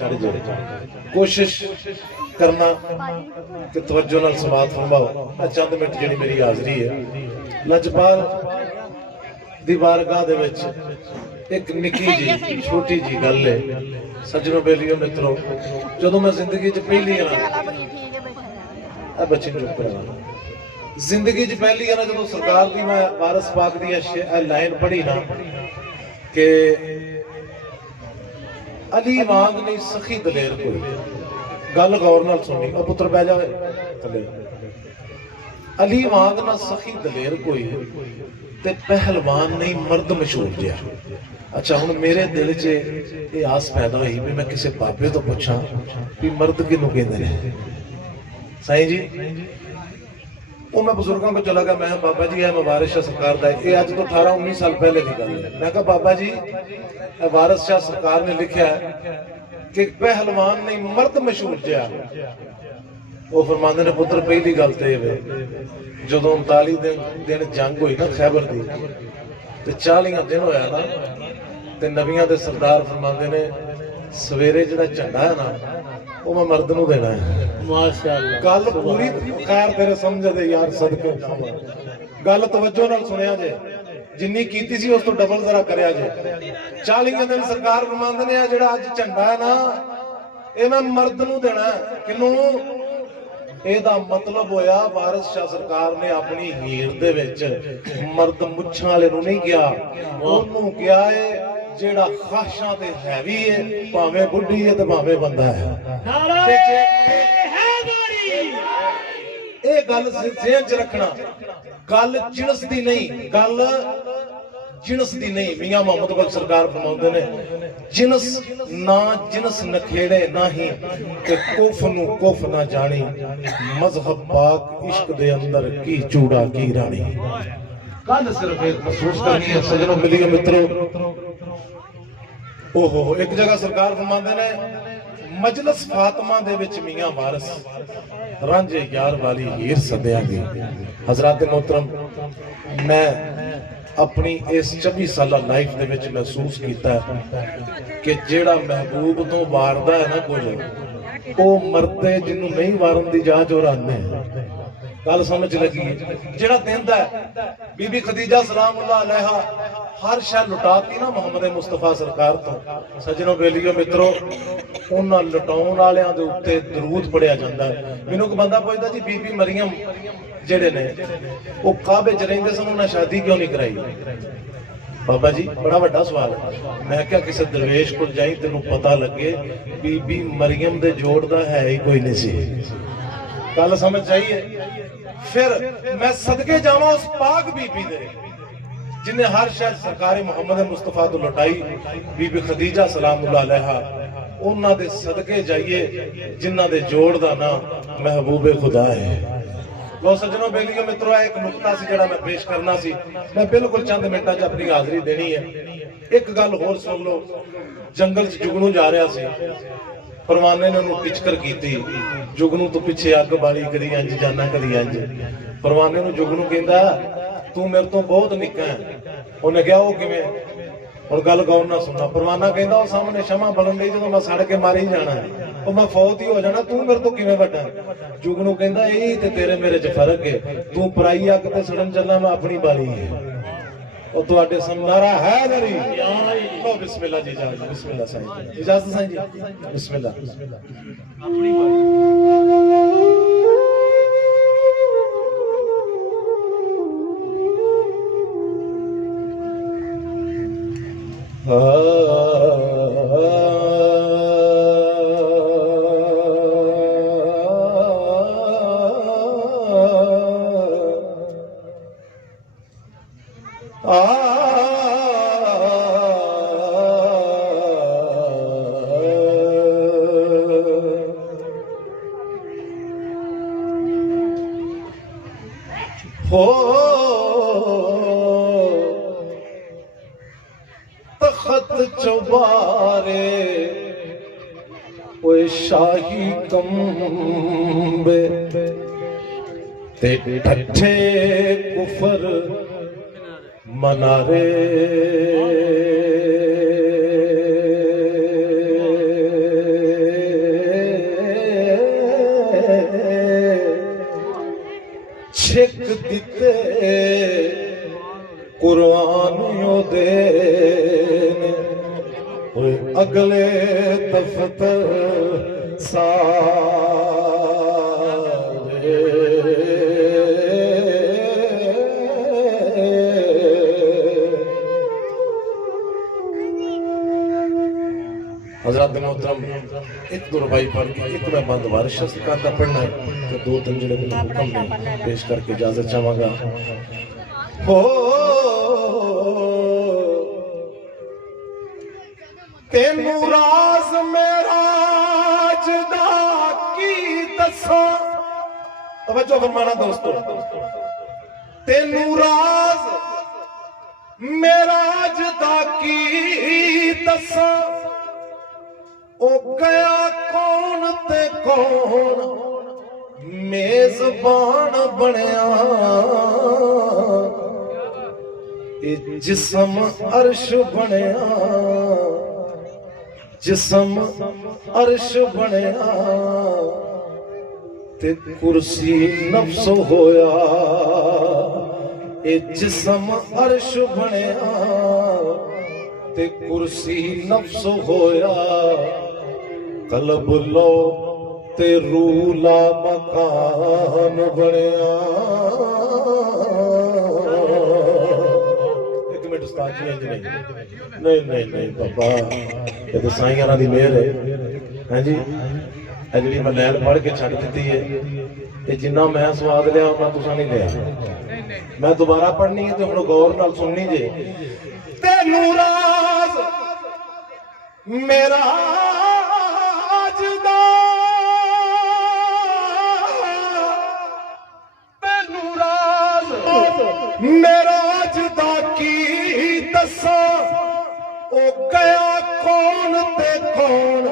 चढ़ जाए। कोशिश करना कि तवज्जो नाल समात फरमाओ। मैं चंद मिनट जी मेरी हाज़री है लजपाल दी बारगाह दे विच एक निक्की जी छोटी जी गल है। सज्जनों बेलियो मित्रों, जदों मैं जिंदगी च पहली बच्चे चुप करवा जिंदगी च पहली बार जो सरकार की मैं वारिस पाक दी लाइन पढ़ी ना कि अली वांग नहीं सखी दलेर कोई। गल गौर नाल सुनी। और पुत्र बह जाए थले। अली वांग ना सखी दलेर कोई ते पहलवान नहीं मर्द मशहूर जिहा। अच्छा हुण मेरे दिल च ये आस पैदा हुई भी मैं किसी बाबे तो पूछा भी मर्द किनू कहंदे ने। साईं जी वो मैं बुजुर्गों को चला गया। मैं बाबा जी है मैं वारिस शाह सरकार का ये अज तो 18-19 साल पहले की गल है। मैं कहा बाबा जी वारिस शाह सरकार ने लिखा है कि पहलवान नहीं मर्द मशहूर जिहा। वो फरमाते ने पुत्र पहली गल तो ये जो 39 दिन जंग हुई ना खैबर की तो 40 दिन होया ना ते नबियां दे सरदार फरमाते ने सवेरे जिहड़ा झंडा है ना वो मैं मर्द नूं देना है। माशाअल्लाह गल पूरी खैर तेरे समझ दे यार सदके गल तवज्जो नाल सुनिया जे जिन्नी कीती सी उस तो डबल जरा करया जे। 40 दिन सरकार फरमाते ने जिहड़ा अज झंडा है ना ये मैं मर्द नूं देना है। किनू ਇਹਦਾ मतलब होया वारिस शाह सरकार ने अपनी हीर दे विच मर्द मुच्छां वाले नूं नहीं किया ओनू किया है जेड़ा ख्वाहिशां ते हैवी है भावें बुढ़ी है ते भावें बंदा है। ਇਹ ਗੱਲ ਜ਼ਿਹਨ ਚ ਰੱਖਣਾ। ਗੱਲ ਜਿਨਸ ਦੀ ਨਹੀਂ ਗੱਲ जिनस दी नहीं। मियां मोहम्मद बख्श सरकार फरमाते ने जिनस ना जिनस नखेड़े ना ही ते कुफ नू कुफ ना जानी मजहब पाक इश्क दे अंदर की चूड़ा की रानी। कल सिर्फ एक महसूस करनी है सजनों मिलियो मित्रों। ओहो एक जगह सरकार फरमाते ने मजलिस फातिमा दे विच मियां वारिस रांझे यार वाली हीर सदिया गई। हजरत मोहतरम मैं अपनी इस 24 साल लाइफ दे विच महसूस किया कि जेड़ा महबूब तो वारदा है ना कुछ वो मरते जिन्हों नहीं वारन की जांच और आने। गल समझ लगी। जेड़ा देंदा है बीबी खदीजा सलामुल्लाह अलैहा हर शह लुटाती ना मोहम्मद मुस्तफा सरकार तो। सजनों बेलियो मित्रों उन्हां लुटाउण वालियां दे उत्ते दरूद पढ़िया जांदा है। मैनूं कोई बंदा पुछदा जी बीबी मरियम जेड़े ने वो काबे च रहिंदे सन उन्हें शादी क्यों नहीं कराई? बाबा जी बड़ा वड्डा सवाल है। मैं क्या किसी दरवेश को जाई तेनों पता लगे बीबी मरियम दे जोड़ दा है ही कोई नहीं सी। गल समझ आइए। फिर मैं सदके जावां उस पाक बीबी दे जिन्हें हर शहर सरकार मोहम्मद मुस्तफा तो लुटाई बीबी खदीजा सलामुल्लाह अलैहा उन्हां दे सदके जाइए जिन्हां दे जोड़ दा नाम महबूबे खुदा है। लो सज्जनों बेलियो मित्रों एक नुकता सी जेड़ा मैं पेश करना सी। मैं बिल्कुल चंद मिनटां च अपनी हाज़री देनी है। एक गल होर सुन लो। जंगल च जुगनू जा रहा सी परवाने ने उन्होंने टिचकर की जुगनू तो पिछे अग बाली कदी इंज जाना कदी इंज। परवाने नूं जुगनू कहंदा तू मेरे तो बहुत निक्का है। उन्हें कहा वो किवें हुण गल गौर नाल सुनना। परवाना कहंदा वो सामने शमा बलन लई जदों मैं सड़ के मार ही जाना है ਉਹ ਮੈਂ ਫੌਤ ਹੀ ਹੋ ਜਾਣਾ ਤੂੰ ਮੇਰੇ ਤੋਂ ਕਿਵੇਂ ਵੱਡਾ। ਜੁਗਨੂ ਕਹਿੰਦਾ ਇਹ ਤੇ ਤੇਰੇ ਮੇਰੇ ਚ ਫਰਕ ਹੈ ਤੂੰ ਪਰਾਈ ਅੱਗ ਤੇ ਸੜਨ ਚੱਲਾ ਮੈਂ ਆਪਣੀ ਬਾਲੀ ਹੈ। ਉਹ ਤੁਹਾਡੇ ਸਮਨਾਰਾ ਹੈ ਨਰੀ ਲੋ ਬਿਸਮਿਲ੍ਲਾ ਜੀ ਇਜਾਜ਼ਤ ਬਿਸਮਿਲ੍ਲਾ ਸਾਈਂ ਇਜਾਜ਼ਤ ਸਾਈਂ ਜੀ ਬਿਸਮਿਲ੍ਲਾ ਆਪਣੀ हो तखत चौबारे ओए शाही कंबे ते ठठे कुफर मनारे छिक दिते कुरान ओदे ने ओए अगले दफ्तर सारे हज़रात मोहतरम एक दो रुबाई पढ़ के एक मैं बंद वारिश का पढ़ना है तो दो तीन जड़े मैंने हुक्म ने पेश करके इजाजत चाहूंगा। हो तेनू राज मेरा जुदा की दसा, तवज्जो फरमाना दोस्तों, तेनू राज मेरा जुदा की दसा, ओ गया कौन ते कौन मेजबान बनया, ए जिस्म अर्श बनया, जिस्म अर्श बनया ते कुर्सी नफ्स होया, ए जिस्म अर्श बनया ते कुर्सी नफ्स होया, कलब लो ते रूला मकान बनया। एक मिनट उस्ताद जी, नहीं नहीं नहीं बाबा, ये तो साईं दी मेहर है जी। जी मैं लैन पढ़ के छड़ दी है, ये जिन्ना मैं स्वाद लिया उन्ना तुसा नहीं लिया। मैं दोबारा पढ़नी है तो हम गौर नाल सुननी जे। तेनू राज मेरा जुदा, तेनू राज मेरा जुदा की दसा, ओ गया कौन ते कौन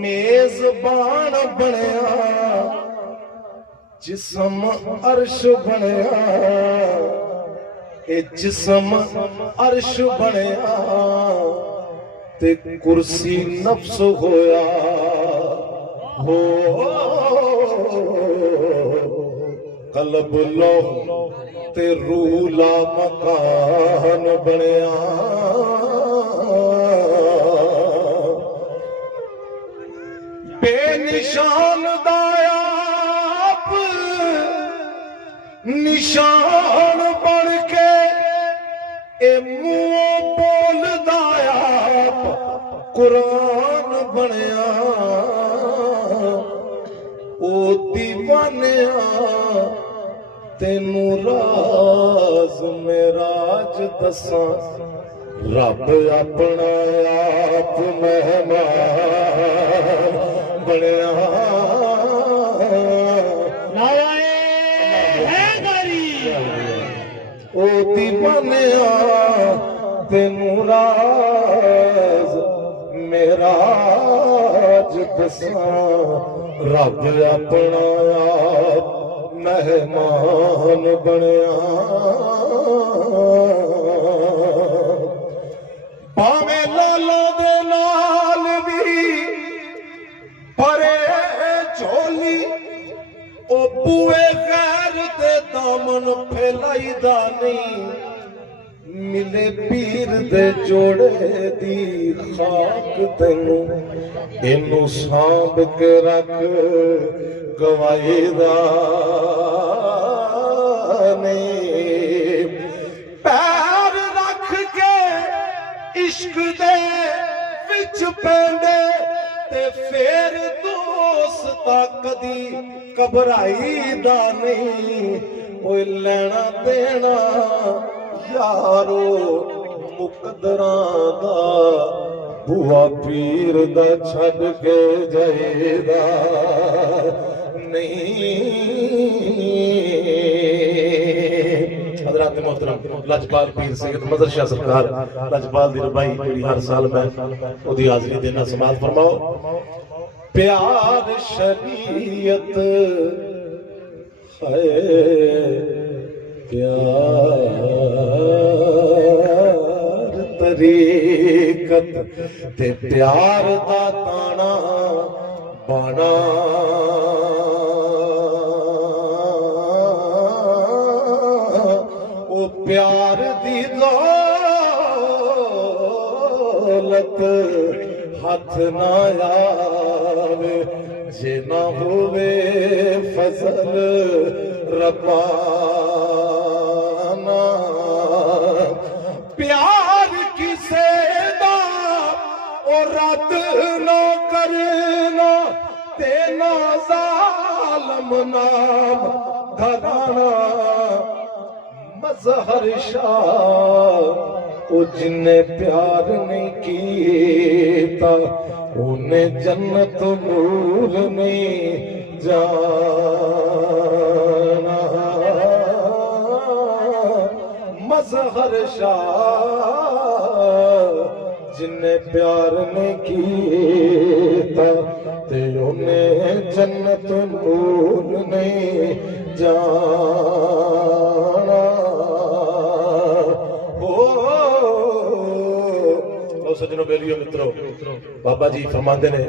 मेजबान बनया, जिस्म अर्श बनया, ए जिस्म अर्श बनया ते कुर्सी नफ्स होया। हो कलब लो ते रूला मकान बनया, बेनिशान दायाप निशान बन के ए मुंह बोल दायाप कुरान बनया, ओ दीवानिया तेनू राज मेराज दसा, रब अपना आप मेहमान बनया। ओ दीवानिया तेनू राज मेराज दसा, रब अपना आप मेहमान बनया। भावे लाला दे नाल भी परे झोली, ओ बुए गैर दे दामन फैलाईदा नहीं, मिले पीर दे जोड़े दी खाक तेनू, इनू सांभ के रख गवाईदा नहीं, पैर रख के इश्क दे विच पेंदे ते फिर दोस्ता कदी घबराईदा नहीं, ओए लेना देना यारो मुकदरां दा, बुआ पीर दा छड़ के जाईदा नहीं। हज़रात मोहतरम लजपाल पीर सैयद मदर शाह सरकार लजपाल दी रुबाई जेहड़ी हर साल मैं ओदी हाज़री देना समात फरमाओ। प्यार शरीयत है प्यार तरीकत ते प्यार दा ताना बाना, ना आवे जे ना होवे फजल रब्बाना। प्यार किसे दा ओ रद ना करना तेना जालम नाम घराना। मजहर शाह ओ जिन्हें प्यार नहीं कीता उन्हें जन्नत नूर नहीं जाना। मजहर शाह जिन्हें प्यार नहीं कीता ते उन्हें जन्नत नूर नहीं जाना। सज्जनों बेलियो मित्रों बाबा जी फरमाते ने